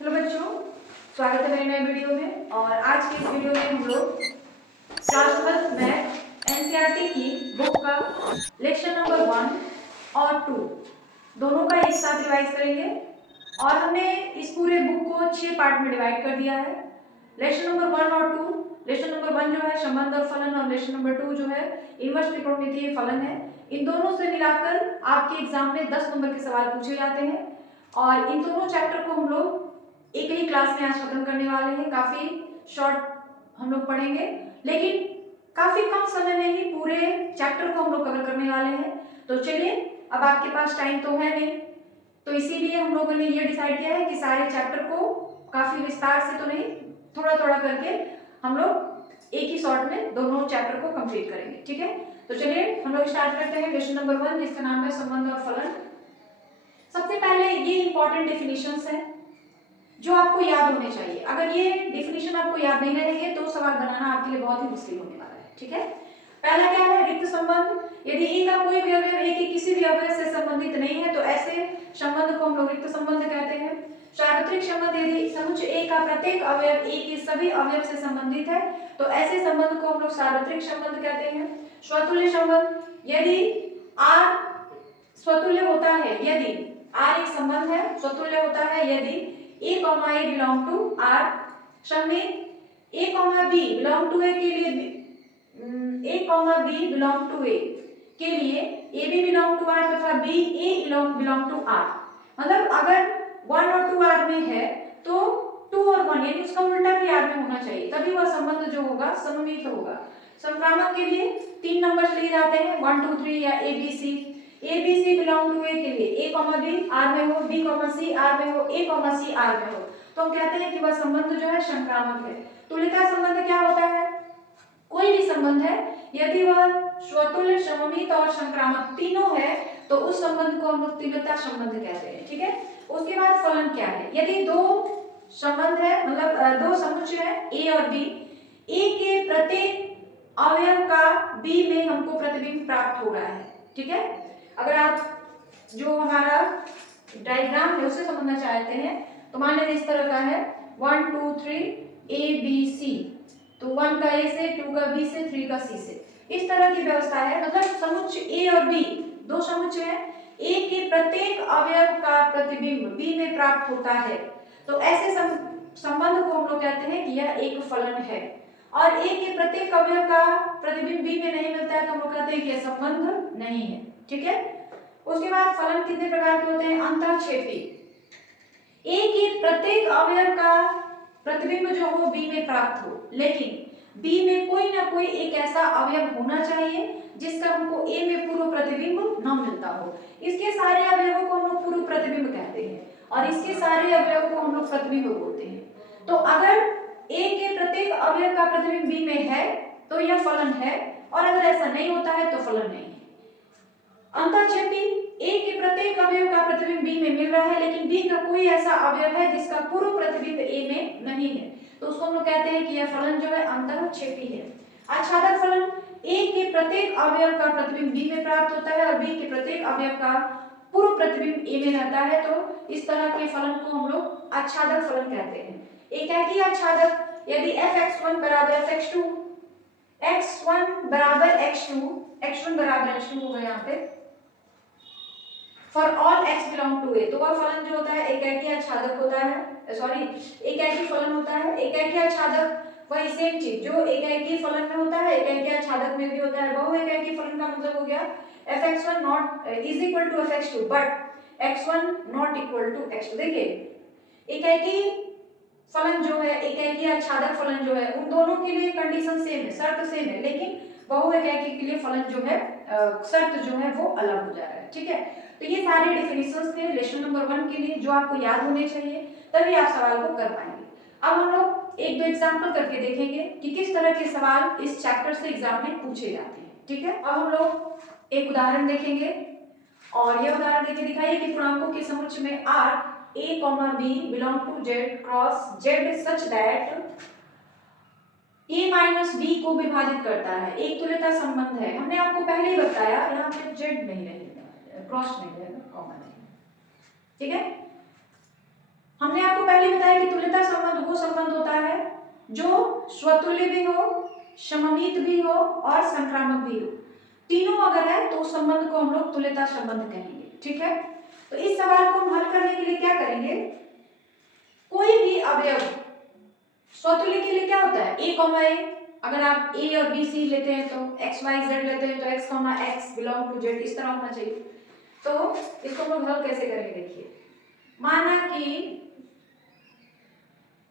Hello बच्चों, स्वागत है मेरे नए वीडियो में। और आज के इस वीडियो में हम लोग क्लास 12 मैथ एनसीईआरटी की बुक का लेक्चर नंबर 1 और 2 दोनों का एक साथ रिवाइज करेंगे। और हमने इस पूरे बुक को 6 पार्ट में डिवाइड कर दिया है। लेक्चर नंबर 1 और 2, लेक्चर नंबर 1 जो है संबंध और फलन, और लेक्चर नंबर 2 जो है इनवर्स त्रिकोणमितीय फलन है। इन दोनों से मिलाकर आपके एग्जाम में 10 नंबर के सवाल पूछे जाते हैं। और इन दोनों चैप्टर को हम लोग एक ही क्लास में आज खत्म करने वाले हैं। काफी शॉर्ट हम लोग पढ़ेंगे, लेकिन काफी कम समय में ही पूरे चैप्टर को हम लोग कवर करने वाले हैं। तो चलिए, अब आपके पास टाइम तो है नहीं, तो इसीलिए हम लोगों ने ये डिसाइड किया है कि सारे चैप्टर को काफी विस्तार से तो नहीं, थोड़ा थोड़ा करके हम लोग एक ही शॉर्ट में दोनों चैप्टर को कंप्लीट करेंगे। ठीक है, तो चलिए हम लोग स्टार्ट करते हैं लेसन नंबर 1, जिसका नाम है संबंध और फलन। सबसे पहले ये इंपॉर्टेंट डेफिनेशंस है जो आपको याद होने चाहिए। अगर ये डेफिनेशन आपको याद नहीं रहेंगे तो सवाल बनाना आपके लिए बहुत ही मुश्किल होने वाला है। ठीक है, पहला क्या है? रिक्त संबंध। यदि ए का कोई भी अवयव ए के किसी भी अवयव से संबंधित नहीं है तो ऐसे संबंध को हम लोग रिक्त संबंध कहते हैं। सार्वत्रिक संबंध। यदि समुच्चय ए का प्रत्येक अवयव ए के सभी अवयव से संबंधित है तो ऐसे संबंध को हम लोग सार्वत्रिक संबंध कहते हैं। स्वतुल्य संबंध। यदि आर स्वतुल्य होता है, यदि आर एक संबंध है, स्वतुल्य होता है यदि a, a belong to R, समेत a, b belong to a के लिए a, b belong to a के लिए a b belong to R तथा b a belong to R। मतलब अगर 1 और 2 R में है तो 2 और 1 यानी उसका उल्टा भी R में होना चाहिए, तभी वह संबंध जो होगा सममित होगा। संक्रामक के लिए 3 नंबर लिए जाते हैं, 1 2 3 या a b c। A B C belong to A के लिए ए कॉमा बी आर में हो, बी कॉमा सी आर में हो, ए कॉमा सी आर में हो, तो हम कहते हैं कि वह संबंध जो है संक्रामक है। तुल्यता संबंध क्या होता है? कोई भी संबंध है यदि वह स्वतुल्य, सममित और संक्रामक तीनों है तो उस संबंध को हम लोग तुल्यता संबंध कहते हैं। ठीक है, उसके बाद फलन क्या है? यदि दो संबंध है, मतलब दो समुच्चय है ए और बी, ए के प्रत्येक अवयव का बी में हमको प्रतिबिंब प्राप्त हो रहा है। ठीक है, अगर आप जो हमारा डायग्राम है उससे समझना चाहते हैं तो मान लीजिए इस तरह का है 1 2 3 ए बी सी, तो 1 का ए से, 2 का बी से, 3 का सी से, इस तरह की व्यवस्था है। मतलब समुच्चय ए और बी दो समुच्चय है, ए के प्रत्येक अवयव का प्रतिबिंब बी में प्राप्त होता है, तो ऐसे संबंध को हम लोग कहते हैं कि यह एक फलन है। और ए के प्रत्येक अवयव का प्रतिबिंब बी में नहीं मिलता है तो हम लोग कहते हैं कि यह संबंध नहीं है। ठीक है, उसके बाद फलन कितने प्रकार के होते हैं? अंतःक्षेपी। ए के प्रत्येक अवयव का प्रतिबिंब जो हो बी में प्राप्त हो, लेकिन बी में कोई ना कोई एक ऐसा अवयव होना चाहिए जिसका हमको ए में पूर्व प्रतिबिंब न मिलता हो। इसके सारे अवयवों को हम लोग पूर्व प्रतिबिंब कहते हैं और इसके सारे अवयवों को हम लोग प्रतिबिंब बोलते हैं। तो अगर ए के प्रत्येक अवयव का प्रतिबिंब बी में है तो यह फलन है, और अगर ऐसा नहीं होता है तो फलन नहीं है। अंतःक्षेपी, ए के प्रत्येक अवयव का प्रतिबिंब बी में मिल रहा है लेकिन बी का कोई ऐसा अवयव है जिसका पूर्व प्रतिबिंब ए में नहीं है, तो उसको हम लोग कहते हैं कि यह फलन जो है अंतःक्षेपी है। आच्छादक फलन, ए के प्रत्येक अवयव का प्रतिबिंब बी में प्राप्त होता है और बी के प्रत्येक अवयव का पूर्व प्रतिबिंब ए में रहता है, तो इस तरह के फलन को हम लोग आच्छादक फलन कहते हैं। एकाकी आच्छादक, यदि fx1 बराबर fx2, x1 बराबर x2, x1 बराबर x2 होगा यहाँ पे, for all x belong to A, तो वह फलन जो होता है एकाकी आच्छादक होता है, सॉरी एकाकी फलन होता है। एकाकी आच्छादक वही सेम चीज जो एकाकी फलन में होता है एकाकी आच्छादक में भी होता है। बहु एकाकी फलन का मतलब हो गया fx1 not is equal to fx2 but x1 not equal to x2। देखिए एकाकी फलन जो है, एकाकी आच्छादक फलन जो है, उन दोनों के लिए कंडीशन सेम है, शर्त सेम है, लेकिन बहु एकाकी के लिए फलन जो है शर्त जो है वो अलग हो जा रहा है। ठीक है, तो ये सारे डेफिनेशंस थे लेसन नंबर 1 के लिए जो आपको याद होने चाहिए, तभी आप सवाल को कर पाएंगे। अब हम लोग एक दो एग्जांपल करके देखेंगे कि किस तरह के सवाल इस चैप्टर से एग्जाम में पूछे जाते हैं। ठीक है, अब हम लोग एक उदाहरण देखेंगे और यह उदाहरण देखिए, दिखाइए कि पूर्णांकों के समुच्चय में R A, B belong to Z cross Z such that A minus B को विभाजित करता है, एक तुल्यता संबंध है। हमने आपको पहले ही बताया यहाँ पे Z नहीं रहेगा, क्रॉस नहीं रहेगा, कॉमा नहीं। ठीक है, हमने आपको पहले बताया कि तुल्यता संबंध वो संबंध होता है जो स्वतुल्य भी हो, सममित भी हो और संक्रामक भी हो। तीनों अगर है तो उस संबंध को हम लोग तुल्यता संबंध कहेंगे। ठीक है, तो इस सवाल को हम हल करने के लिए क्या करेंगे, कोई भी अवयव स्वतुल्य के लिए क्या होता है, ए कॉमा ए। अगर आप ए और बी सी लेते हैं तो एक्स वाई जेड लेते हैं तो x comma x belong to z इस तरह होना चाहिए। तो इसको हम लोग हल कैसे करेंगे, देखिए माना कि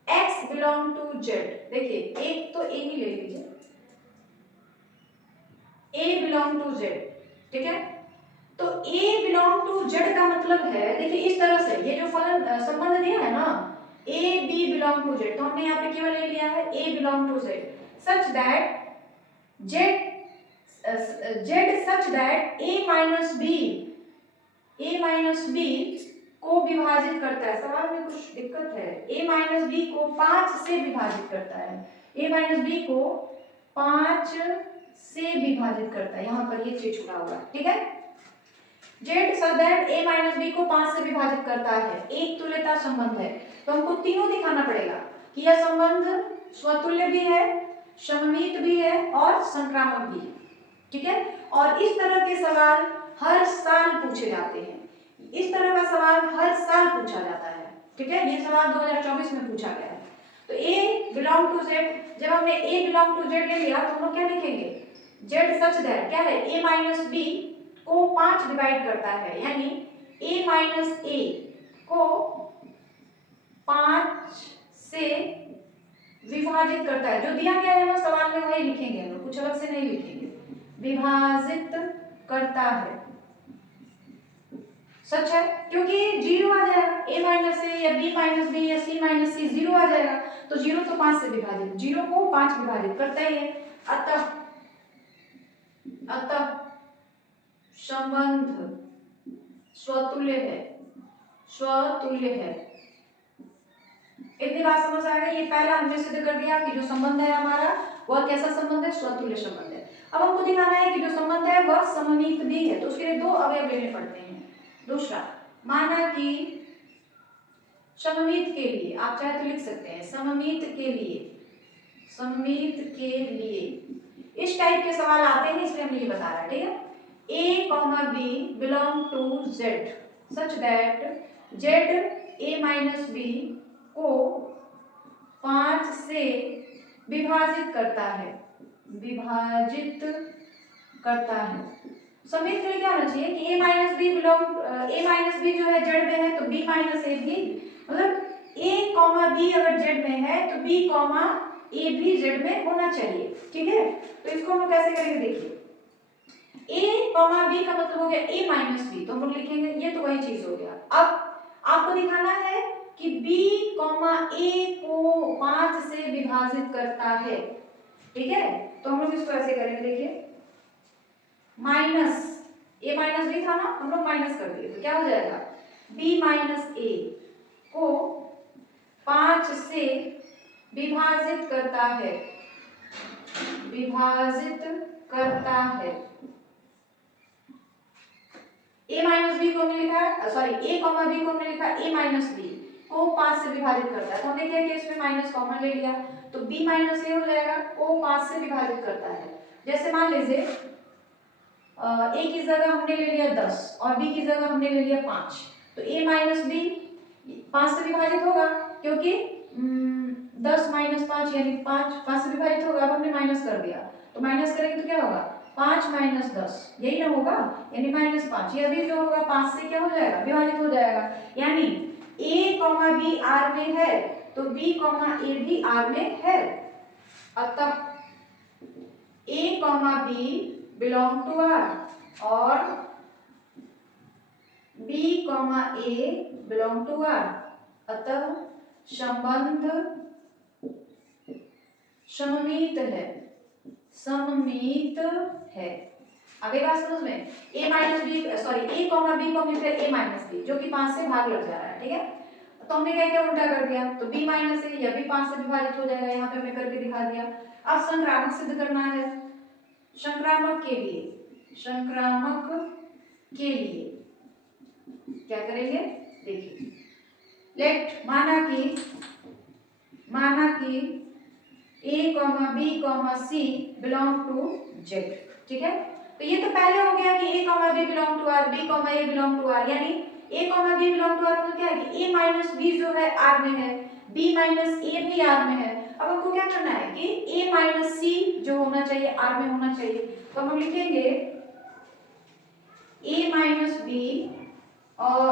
x बिलोंग टू z, देखिए एक तो a ही ले लीजिए, a बिलोंग टू z। ठीक है, तो a बिलोंग टू z का मतलब है, देखिए इस तरह से ये जो फलन संबंध दिया है ना a b belong to z, तो हमने यहाँ पे केवल ले लिया है a belong to z such that z such that a minus b को विभाजित करता है। सवाल में कुछ दिक्कत है, a माइनस बी को 5 से विभाजित करता है, a माइनस बी को 5 से विभाजित करता है, यहाँ पर ये चीज छुड़ा हुआ है। ठीक है, z such that a minus b को 5 से विभाजित करता है, एक तुल्यता संबंध है। तो हमको तीनों दिखाना पड़ेगा कि यह संबंध स्वतुल्य भी है, सममित भी है और संक्रामक भी है। ठीक है, और इस तरह के सवाल हर साल पूछे जाते हैं, इस तरह का सवाल हर साल पूछा जाता है। ठीक है, ये सवाल 2024 में पूछा गया है। तो a बिलोंग टू z, जब हमने a बिलोंग टू z ले लिया तो हम लोग क्या लिखेंगे, z सच दैट क्या है, a माइनस b को 5 डिवाइड करता है, यानी a माइनस a को 5 से विभाजित करता है। जो दिया गया है वो सवाल में वही लिखेंगे हम लोग, कुछ अलग से नहीं लिखेंगे, विभाजित करता है। सच है, क्योंकि जीरो आ जाएगा, a माइनस ए या b माइनस बी या c माइनस सी जीरो आ जाएगा, तो जीरो तो 5 से विभाजित, जीरो को 5 विभाजित करता ही है। अतः संबंध स्वतुल्य है, स्वतुल्य है। इतनी बात समझ आ गई। ये पहला हमने सिद्ध कर दिया कि जो संबंध है हमारा वह कैसा संबंध है, स्वतुल्य संबंध है। अब हमको दिखाना है कि जो संबंध है वह सममित भी है, तो उसके लिए दो अवयव लेने पड़ते हैं। दूसरा, माना कि सममित के लिए, आप चाहे तो लिख सकते हैं सममित के लिए, सममित के लिए इस टाइप के सवाल आते हैं, इसलिए हम ये बता रहे हैं। ठीक है, a comma b belong to z such that z a minus b को 5 से विभाजित करता है, विभाजित करता है। समीत के लिए क्या होना चाहिए कि a minus b belong, a minus b जो है जेड में है तो b माइनस ए भी, मतलब a कॉमा b अगर जेड में है तो b कॉमा ए भी जेड में होना चाहिए। ठीक है, तो इसको हम कैसे करेंगे, देखिए a कॉमा b का मतलब हो गया a माइनस बी, तो हम लोग लिखेंगे, ये तो वही चीज हो गया। अब आपको दिखाना है कि b कॉमा a को 5 से विभाजित करता है। ठीक है, तो हम लोग इसको ऐसे करेंगे, देखिए माइनस a माइनस बी था ना, हम लोग माइनस कर दिए तो क्या हो जाएगा, b माइनस ए को 5 से विभाजित करता है, विभाजित करता है। a माइनस बी को हमने लिखा है, सॉरी a कॉमा b को हमने लिखा है a माइनस बी को 5 से विभाजित करता है, तो हमने क्या किया, इसमें माइनस कॉमन ले लिया तो b माइनस ए हो जाएगा, को 5 से विभाजित करता है। जैसे मान लीजिए a की जगह हमने ले लिया 10 और b की जगह हमने ले लिया 5, तो a माइनस बी 5 से विभाजित होगा, क्योंकि 10 माइनस 5 यानी 5 से विभाजित होगा। अब हमने माइनस कर दिया, तो माइनस करेंगे तो क्या होगा, 5 माइनस 10, यही ना होगा, यानी माइनस 5, ये अभी जो होगा 5 से क्या हो जाएगा, विभाजित हो जाएगा। यानी a कॉमा b r में है तो b कॉमा a भी r में है। अतः a comma b belong to r और b comma a belong to r। अतः संबंध सममित है, सममित है। अब एक बात समझ में, a minus b, sorry a comma b को मिलकर a माइनस बी जो कि 5 से भाग लग जा रहा है। ठीक है, तो हमने क्या किया, उल्टा कर दिया, तो b माइनस ए यह भी 5 से विभाजित हो जाएगा, यहाँ पे हमने करके दिखा दिया। अब संक्रामक सिद्ध करना है, संक्रामक के लिए, संक्रामक के लिए क्या करेंगे, देखिए लेट माना कि a, b, c belong to z, ठीक है। तो ये तो पहले हो गया कि a, b belong to r, b, a belong to r, यानी a, b belong to r मतलब क्या है कि a माइनस b जो है r में है, b माइनस a भी r में है। अब हमको क्या करना है कि a माइनस c जो होना चाहिए r में होना चाहिए, तो हम लिखेंगे a माइनस b और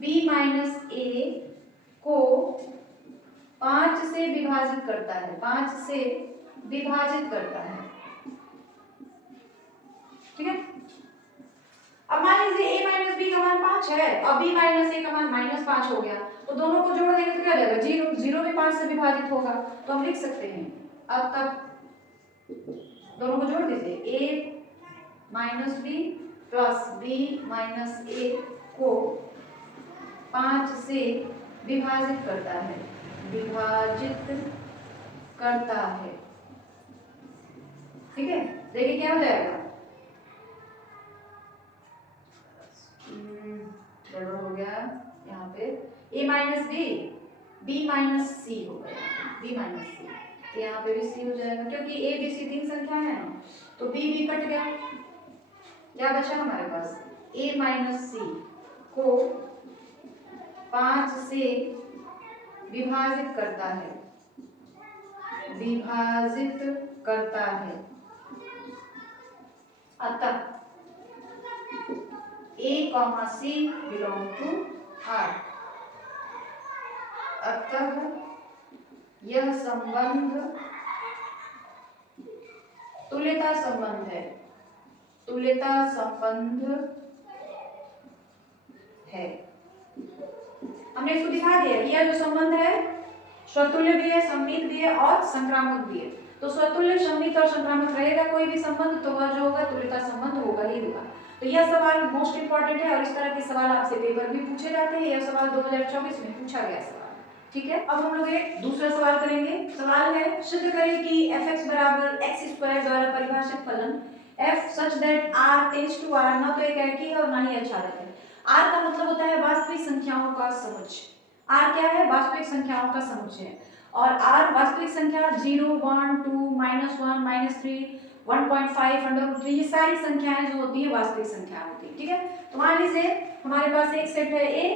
b माइनस a को 5 से विभाजित करता है, 5 से विभाजित करता है, ठीक है। अब मान लीजिए a माइनस b का मान 5 है और b माइनस a का मान -5 हो गया, तो दोनों को जोड़ देंगे तो क्या जाएगा 0, 0 भी 5 से विभाजित होगा, तो हम लिख सकते हैं। अब तक दोनों को जोड़ दीजिए, a minus b plus b minus a को 5 से विभाजित करता है, विभाजित करता है, ठीक है। देखिए क्या हो जाएगा, गड़बड़ हो गया यहाँ पे, a minus b minus c हो गया, b माइनस c, तो यहाँ पे भी c हो जाएगा क्योंकि a b c तीन संख्या है ना, तो b भी कट गया, क्या बचा हमारे पास a माइनस c को 5 से विभाजित करता है, विभाजित करता है, अतः a, c belong to r, अतः यह संबंध तुल्यता संबंध है, तुल्यता संबंध है। हमने इसको दिखा दिया कि यह जो संबंध है स्वतुल्य भी है, सममित भी है और संक्रामक भी है। तो स्वतुल्य, सममित और संक्रामक रहेगा कोई भी संबंध तो वह जो होगा तुल्यता संबंध होगा ही होगा। तो यह सवाल मोस्ट इंपॉर्टेंट है और इस तरह के सवाल आपसे पेपर भी पूछे जाते हैं। यह सवाल 2024 में पूछा गया सवाल, ठीक है। अब हम लोग एक दूसरा सवाल करेंगे। सवाल है सिद्ध करें कि fx बराबर x² द्वारा परिभाषित फलन f such that r tends to r ना तो एक एकी है और ना ही आच्छादक है। r का मतलब होता है वास्तविक संख्याओं का समुच्चय। r क्या है, वास्तविक संख्याओं का समुच्चय, और r वास्तविक संख्या 0, 1, 2, -1, -3, 1.5, √3 ये सारी संख्याएं जो होती है वास्तविक संख्या होती है, ठीक है। तो मान लीजिए हमारे पास एक सेट है a,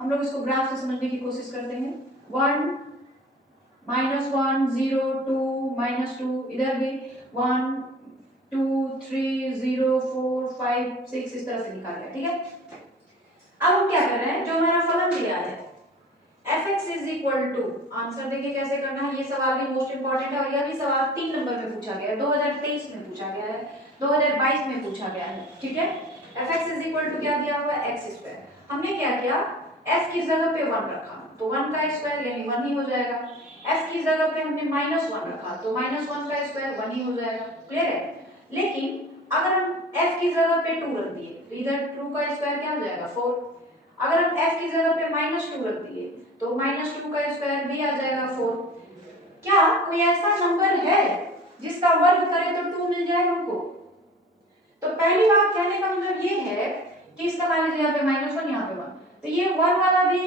हम लोग इसको ग्राफ से समझने की कोशिश करते हैं। 1, -1, 0, 2, -2, इधर भी 1, 2, 3, 0, 4, 5, 6 इस तरह से लिखा गया, ठीक है। अब हम क्या कर रहे हैं, जो हमारा फलन दिया है fx is equal to, answer देखिए कैसे करना है। ये सवाल भी मोस्ट इंपॉर्टेंट है और यह भी सवाल 3 नंबर में पूछा गया है, 2023 में पूछा गया है, 2022 में पूछा गया है, ठीक है। fx इज इक्वल टू क्या दिया हुआ है x²। हमने क्या किया, f की जगह पे 1 रखा तो 1 का स्क्वायर यानी 1 ही हो जाएगा। f की जगह पे हमने -1 रखा तो -1 का स्क्वायर 1 ही हो जाएगा, क्लियर है। लेकिन अगर हम f की जगह पे 2 रख दिए तो इधर 2 का स्क्वायर क्या हो जाएगा 4। अगर हम f की जगह पे -2 रख दिए तो -2 का स्क्वायर भी आ जाएगा 4। क्या कोई ऐसा नंबर है जिसका वर्ग करें तो 2 मिल जाए हमको? तो पहली बात कहने का मतलब ये है कि इसका मान लीजिए यहाँ पे -1 यहाँ पे 1, तो ये 1 वाला भी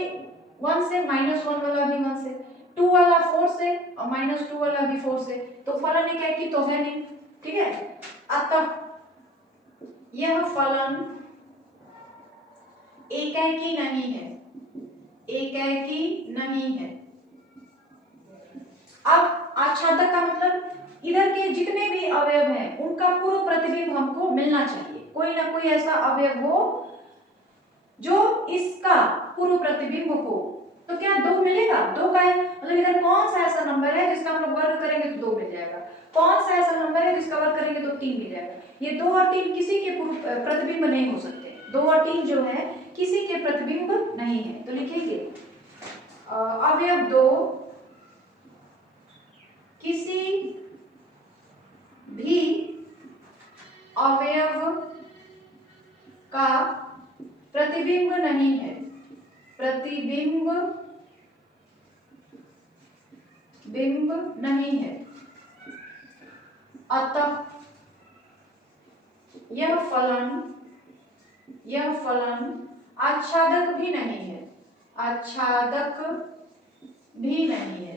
1 से, -1 वाला भी 1 से, 2 वाला 4 से और -2 वाला भी 4 से, तो फलन एक एकी तो है नहीं, ठीक है। अतः यह फलन एकाकी नहीं है, एकाकी नहीं है। अब आच्छादक का मतलब इधर के जितने भी अवयव हैं उनका पूर्व प्रतिबिंब हमको मिलना चाहिए, कोई ना कोई ऐसा अवयव हो जो इसका पूर्व प्रतिबिंब हो। तो क्या 2 मिलेगा? 2 का मतलब इधर कौन सा ऐसा नंबर है जिसका हम लोग वर्ग करेंगे तो 2 मिल जाएगा, कौन सा ऐसा नंबर है जिसका वर्ग करेंगे तो 3 मिल जाएगा। ये 2 और 3 किसी के पूर्व प्रतिबिंब नहीं हो सकते, 2 और 3 जो है किसी के प्रतिबिंब नहीं है। तो लिखेंगे अवयव 2 किसी भी अवयव का प्रतिबिंब नहीं है, प्रतिबिंब नहीं है। अतः यह फलन आच्छादक भी नहीं है, आच्छादक भी नहीं है।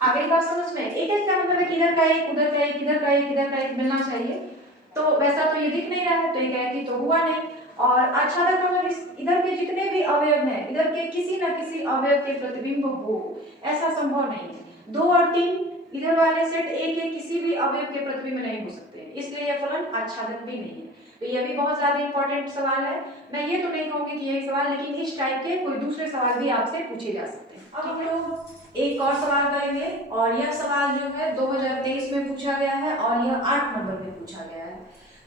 आगे बात समझ में? एक का मतलब है किधर का एक, उधर का एक, इधर का एक, इधर का एक मिलना चाहिए। तो वैसा तो ये दिख नहीं रहा है, तो ये कहेगी तो हुआ नहीं। और आच्छादक मतलब इस इधर के जितने भी अवयव हैं, इधर के किसी न किसी अवयव के प्रतिबिंब हो, ऐसा संभव नहीं है। 2 और 3 इधर वाले सेट एक के किसी भी अवयव के प्रतिबिंब नहीं हो सकते, इसलिए यह फलन आच्छादक भी नहीं है। तो ये भी बहुत ज्यादा इंपॉर्टेंट सवाल है। मैं ये तो नहीं कहूंगी कि यही सवाल, लेकिन इस टाइप के कोई दूसरे सवाल भी आपसे पूछे जा सकते हैं। अब हम लोग एक और सवाल करेंगे, और यह सवाल जो है 2023 में पूछा गया है और यह 8 नंबर में पूछा गया है।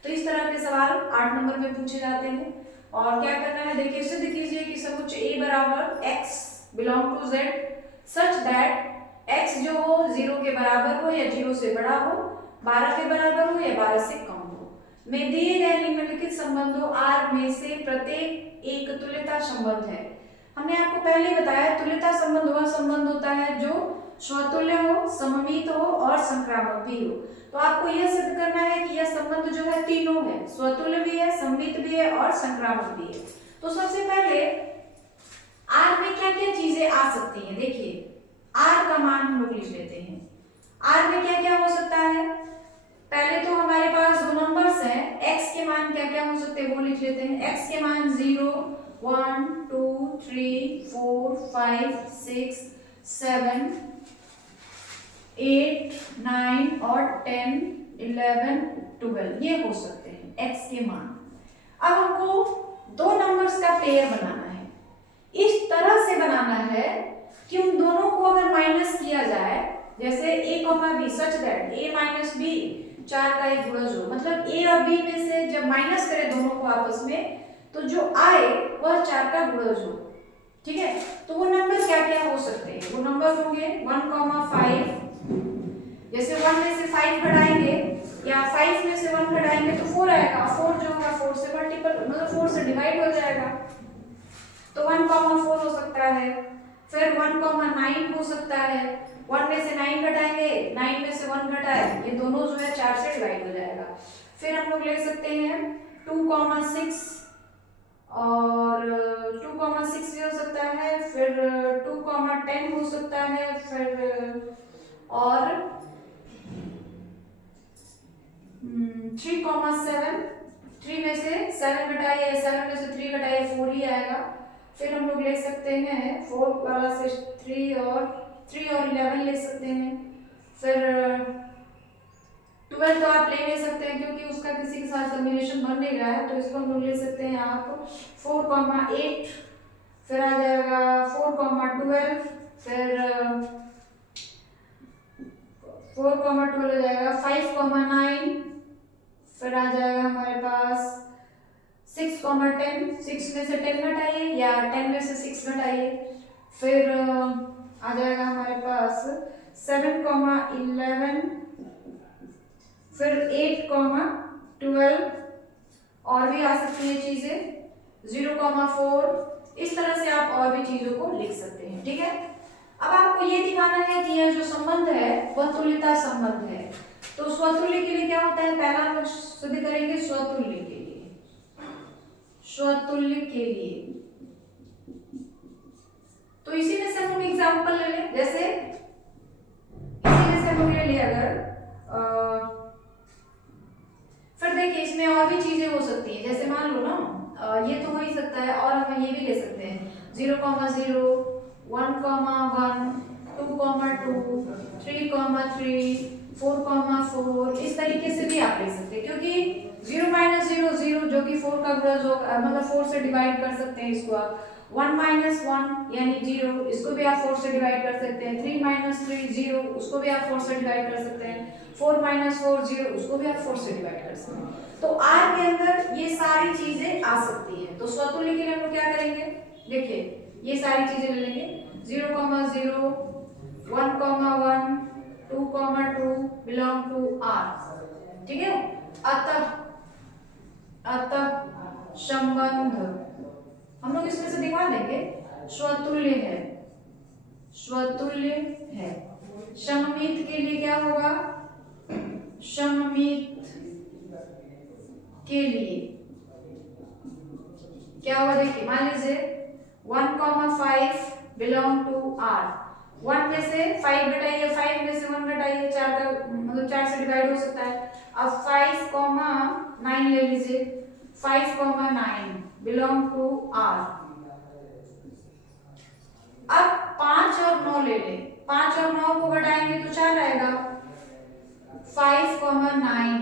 तो इस तरह के सवाल 8 नंबर में पूछे जाते हैं। और क्या करना है, देखिए सिद्ध कीजिए कि समुच्चय A बराबर x belong to z such that x जो हो 0 के बराबर हो या 0 से बड़ा हो, 12 के बराबर हो या 12 से कम हो, में दिए गए निम्नलिखित संबंधों R में से प्रत्येक एक तुल्यता संबंध है। हमने आपको पहले बताया तुल्यता संबंध वह संबंध होता है जो स्वतुल्य हो, सममित हो और संक्रामक भी हो। तो आपको यह सिद्ध करना है कि यह संबंध जो है तीनों है, स्वतुल्य भी है, सममित भी है और संक्रामक भी है। तो सबसे पहले R में क्या क्या चीजें आ सकती हैं, देखिए R का मान हम लोग लिख लेते हैं। R में क्या क्या हो सकता है, पहले तो हमारे पास दो नंबर्स हैं, x के मान क्या क्या हो सकते हैं वो लिख लेते हैं। x के मान 0, 1, 2, 3, 4, 5, 6, 7, 8, 9 और 10, 11, 12 ये हो सकते हैं x के मान। अब हमको दो नंबर्स का पेयर बनाना है, इस तरह से बनाना है कि उन दोनों को अगर माइनस किया जाए, जैसे a, b such that a minus b 4 का एक गुणज हो, मतलब a और b में से जब माइनस करें दोनों को आपस में तो जो आए वह 4 का गुणज हो। ठीक है, तो वो नंबर क्या क्या हो सकते हैं, वो नंबर होंगे 1, 5, जैसे 1 में से 5 घटाएंगे या 5 में से 1 घटाएंगे तो 4 आएगा, 4 जो होगा 4 से मल्टीपल मतलब 4 से डिवाइड हो जाएगा, तो 1, 4 हो सकता है। फिर 1, 9 हो सकता है, 1 में से 9 घटाएंगे, 9 में से 1 घटाए, ये दोनों जो है 4 से डिवाइड हो जाएगा। फिर हम लोग ले सकते हैं 2, 6 और 2, 6 भी हो सकता है, फिर 2, 10 हो सकता है, फिर और 3, 7, 3 में से 7 घटाइए, 7 में से 3 घटाइए 4 ही आएगा। फिर हम लोग ले सकते हैं 4 वाला से 3 और 11 ले सकते हैं। फिर 12 तो आप ले नहीं सकते हैं क्योंकि उसका किसी के साथ कॉम्बिनेशन बन नहीं रहा है, तो इसको हम लोग ले सकते हैं आप 4, 8, फिर आ जाएगा 4, 12, फिर 4, 12 हो जाएगा 5, 9, फिर आ जाएगा हमारे पास 6, 10, 6 में से 10 घटाइए या 10 में से 6 घटाइए, फिर आ जाएगा हमारे पास 7, 11, फिर 8, 12 और भी आ सकती है चीजें 0, 4, इस तरह से आप और भी चीजों को लिख सकते हैं। ठीक है, अब आपको ये दिखाना है कि यह जो संबंध है वह तुल्यता संबंध है। तो स्वतुल्य के लिए क्या होता है, पहला हम सिद्ध करेंगे स्वतुल्य के लिए, स्वतुल्य के लिए तो इसी में से हम एग्जांपल ले लें, जैसे इसी में से हम ले लिया अगर फिर देखिए इसमें और भी चीजें हो सकती हैं, जैसे मान लो ना ये तो हो ही सकता है, और हम ये भी ले सकते हैं 0, 0, 1, 1, 2, 2, 3, 3, 4, इस तरीके से भी आप ले सकते हैं, क्योंकि 0, -0, 0 जो कि 4 का गुणज होगा, मतलब 4 से डिवाइड कर सकते हैं इसको आप। 1, -1 यानी 0, इसको भी आप 4 से डिवाइड कर सकते हैं। 3, -3 0, उसको भी आप 4 से डिवाइड कर सकते हैं। 4, -4 0, उसको भी आप 4 से डिवाइड कर सकते हैं। तो R के अंदर ये सारी चीजें आ सकती हैं। तो स्वतुल्य के लिए हम लोग क्या करेंगे, देखिए ये सारी चीजें ले लेंगे 0, 0, 1, 1, 2, 2 बिलोंग टू R। ठीक है, अतः संबंध हम लोग इसमें से दिखा देंगे स्वतुल्य है, स्वतुल्य है। सममित के लिए क्या होगा, सममित के लिए क्या होगा, देखिए मान लीजिए 1,5 बिलोंग टू R। 1 में से 5 घटाइए, 5 में से 1 घटाइए, 4 का मतलब 4 से डिवाइड हो सकता है। अब 5,9 ले लीजिए, 5,9 बिलोंग टू R। अब 5 और 9 ले लें, 5 और 9 को घटाएंगे तो 4 आएगा। 5,9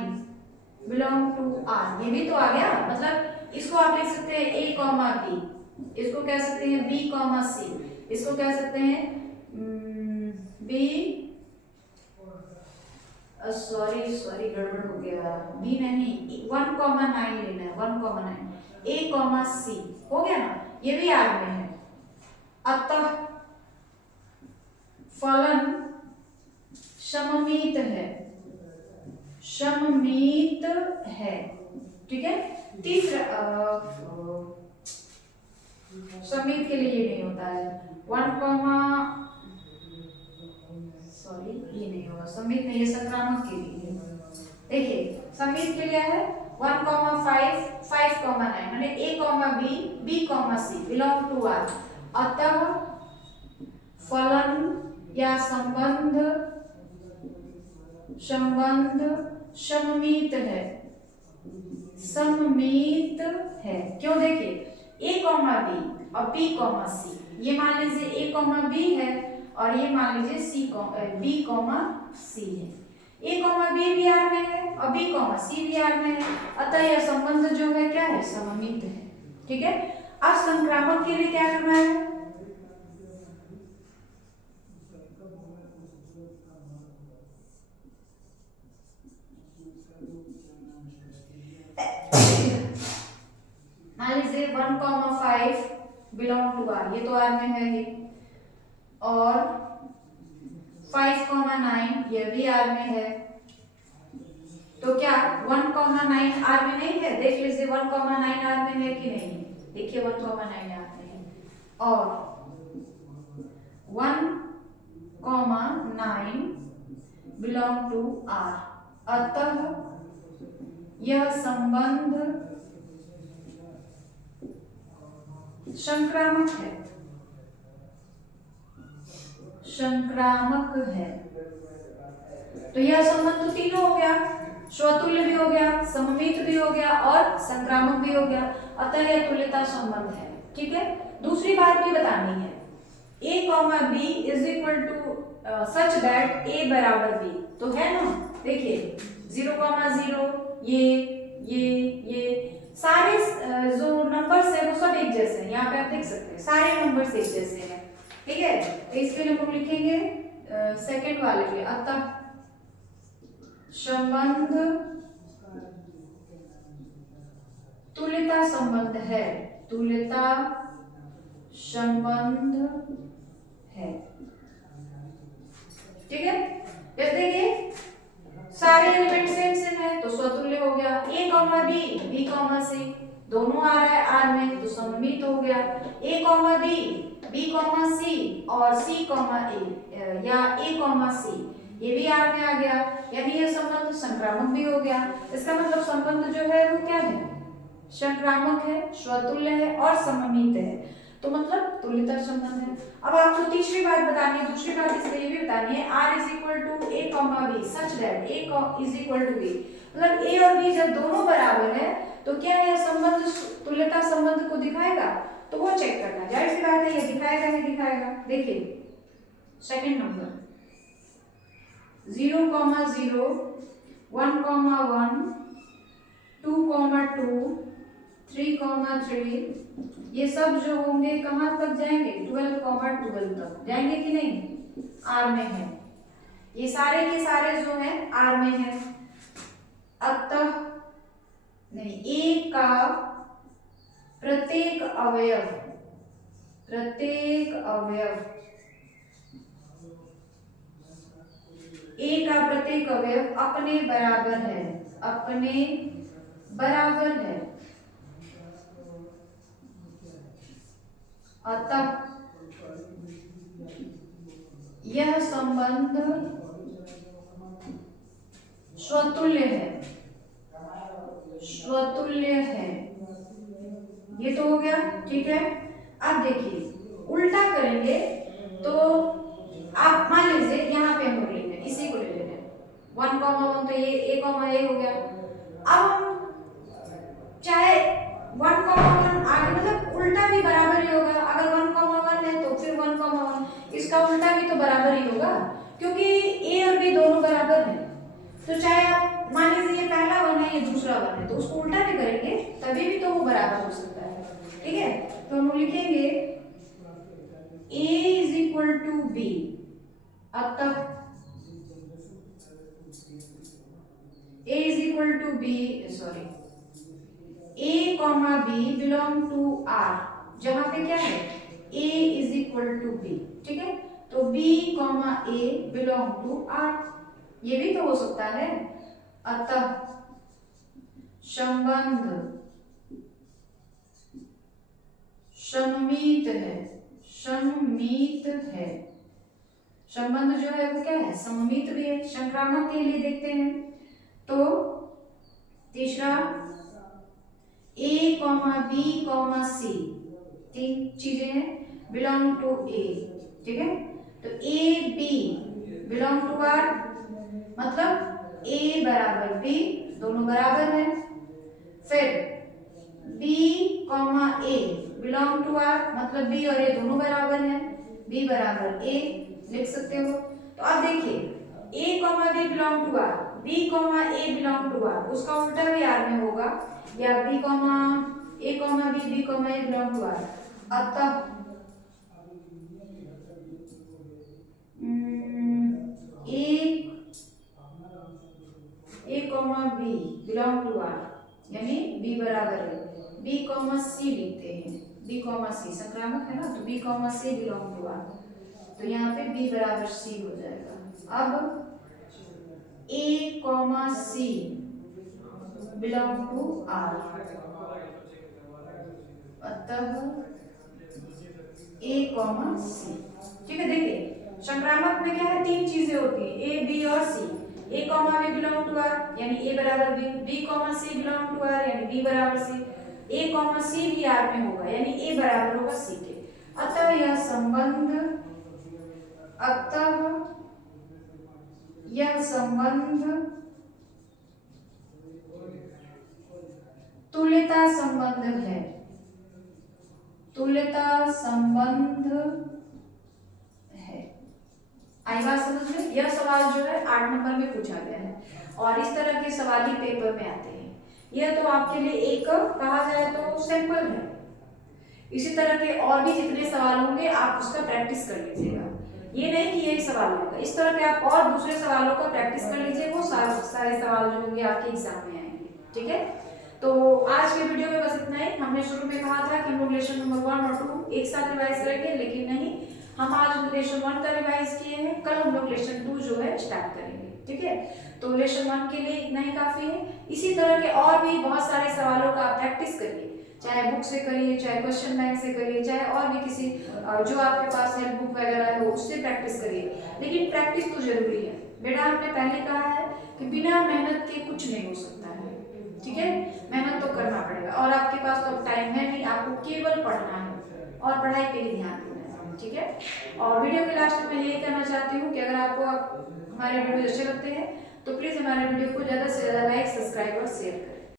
बिलोंग टू R, ये भी तो आ गया। मतलब इसको आप लिख सकते हैं A, B, इसको कह सकते हैं B, C, इसको कह सकते हैं B, सॉरी गड़बड़ हो गया, B नहीं, 1,9 लेना है, 1,9 A, C हो गया ना, ये भी R में है। अतः फलन सममित है, सममित है, ठीक है। तीसरा सममित के लिए ये नहीं होता है, ये नहीं होगा, सममित नहीं, ये संक्रामक के लिए। देखिए सममित के लिए है 1,5 5,9 माने A, B, C belong to R। अतः फलन या संबंध सममित है, सममित है। क्यों? देखिए A, B और B, C, ये मान लीजिए A, B है और ये मान लीजिए B, C है। A, B भी R में है और B, C भी R में है, अतः यह संबंध जो है क्या है, सममित है, ठीक है। अब संक्रामक के लिए क्या करना है, मान लीजिए 1,5 बिलोंग टू R, ये तो R में है ये, और 5,9 ये भी R में है। तो क्या 1,9 R में नहीं है? देख लीजिए 1,9 R में है कि नहीं, देखिए 1,9 R में है, और 1,9 बिलोंग टू R। अतः यह संबंध संक्रामक है, संक्रामक है। तो यह संबंध तो तीनों हो गया, स्वतुल्य भी हो गया, सममित भी हो गया और संक्रामक भी हो गया, अतः यह तुल्यता संबंध है, ठीक है। दूसरी बात भी बतानी है, A, B is equal to such that A बराबर B, तो है ना। देखिए 0,0 ये सारे जो नंबर्स है वो सब एक जैसे हैं, यहाँ पे आप देख सकते हैं सारे नंबर्स एक जैसे हैं, ठीक है। तो इसके लिए हम लिखेंगे सेकंड वाले पे, अतः संबंध तुल्यता संबंध है, तुल्यता संबंध है, ठीक है। जैसे देखिए सारे एलिमेंट सेम सेम है तो स्वतुल्य हो गया। A, B, C दोनों आ रहा है R में तो सममित हो गया। A, B, C और C, A या A, C ये भी R में आ गया, यानी ये संबंध संक्रामक भी हो गया। इसका मतलब संबंध जो है वो क्या है, संक्रामक है, स्वतुल्य है और सममित है, तो मतलब तुल्यता संबंध है। अब आपको तीसरी बात बतानी है, दूसरी बात इसमें ये भी बतानी है, R is equal to A, B such that A is equal to B, मतलब A और B जब दोनों बराबर है तो क्या यह संबंध तुल्यता संबंध को दिखाएगा, तो वो चेक करना। जाहिर सी बात है ये दिखाएगा नहीं दिखाएगा। देखिए सेकंड नंबर 0, 0, 1, 1, 2, 2, 3, ये सब जो होंगे कहाँ तक जाएंगे, 12, 12 तक जाएंगे कि नहीं, R में है। ये सारे के सारे जो हैं R में है। अतः नहीं, A का प्रत्येक अवयव A का प्रत्येक अवयव अपने बराबर है, अपने बराबर है। अतः यह संबंध स्वतुल्य है, स्वतुल्य है, ये तो हो गया, ठीक है। अब देखिए उल्टा करेंगे तो आप मान लीजिए यहाँ पे हम लोग लेंगे, इसी को ले लेते हैं 1, 1 तो ये a, हो गया। अब हम चाहे 1, 1 आगे मतलब उल्टा भी बराबर ही होगा। अगर 1, 1 है तो फिर 1, 1 इसका उल्टा भी तो बराबर ही होगा, क्योंकि a और b दोनों बराबर हैं। तो चाहे आप मान लीजिए ये पहला 1 है, ये दूसरा 1 है, तो उसको उल्टा भी करेंगे तभी भी तो वो बराबर हो सकता है। ठीक है, तो हम लिखेंगे a = b। अब तक a = b, sorry a, b belong to r, जहां पे क्या है a = b। ठीक है, तो b, a belong to r, ये भी तो हो सकता है। अतः संबंध सममित है, सममित है। संबंध जो है वो क्या है, सममित भी है। संक्रामक के लिए देखते हैं तो तीसरा a, b, c, 3 चीजें हैं, बिलोंग टू a। ठीक है, तो a, b belong to r, मतलब a बराबर b, दोनों बराबर है। फिर b, a belong to r, मतलब b और a दोनों बराबर है, b बराबर a लिख सकते हो। तो अब देखिए a, b belong to r, b, a belong to r, उसका उल्टा भी r में होगा, या b, a, b, a belong to r। अतः a, b belong to r, यानी b बराबर है b, c लिखते हैं, b, c संक्रामक है ना, तो b, c belong to r, तो यहाँ पे b बराबर c हो जाएगा। अब a, c belong to r, अतः a, c। ठीक है, देखिए संक्रामक में क्या है, 3 चीजें होती है a, b और c। a, b belong to r, यानी a बराबर b, b, c belong to r, यानी b बराबर c, a, c भी r में होगा, यानी a बराबर होगा c के। अतः यह संबंध तुल्यता संबंध है, तुल्यता संबंध है। आई बात समझ में? यह सवाल जो है 8 नंबर में पूछा गया है, और इस तरह के सवाल ही पेपर में आते हैं। यह तो आपके लिए एक कहा जाए तो सैंपल है। इसी तरह के और भी जितने सवाल होंगे आप उसका प्रैक्टिस कर लीजिएगा। ये नहीं कि यही सवाल होगा, इस तरह के आप और दूसरे सवालों का प्रैक्टिस कर लीजिए, वो सारे सवाल जो होंगे आपके एग्जाम में आएंगे। ठीक है, तो आज के वीडियो में बस इतना ही। हमने शुरू में कहा था कि हम लोग लेसन नंबर 1 और 2 एक साथ रिवाइज करेंगे, लेकिन नहीं, हम आज लेसन 1 का रिवाइज किए हैं, कल हम लोग लेसन 2 जो है स्टार्ट करेंगे। ठीक है, तो लेसन 1 के लिए इतना ही काफी है। इसी तरह के और भी बहुत सारे सवालों का आप प्रैक्टिस करिए, चाहे बुक से करिए, चाहे क्वेश्चन बैंक से करिए, चाहे और भी किसी जो आपके पास हेल्प बुक वगैरह है वो उससे प्रैक्टिस करिए, लेकिन प्रैक्टिस तो जरूरी है। बेटा हमने पहले कहा है कि बिना मेहनत के कुछ नहीं हो सकता है। ठीक है, मेहनत तो करना पड़ेगा, और आपके पास तो टाइम है नहीं, आपको केवल पढ़ना है और पढ़ाई पे ही ध्यान देना है। ठीक है, और वीडियो के लास्ट में मैं यही कहना चाहती हूँ कि अगर आपको हमारे वीडियो अच्छे लगते हैं तो प्लीज हमारे वीडियो को ज्यादा से ज्यादा लाइक, सब्सक्राइब और शेयर करें।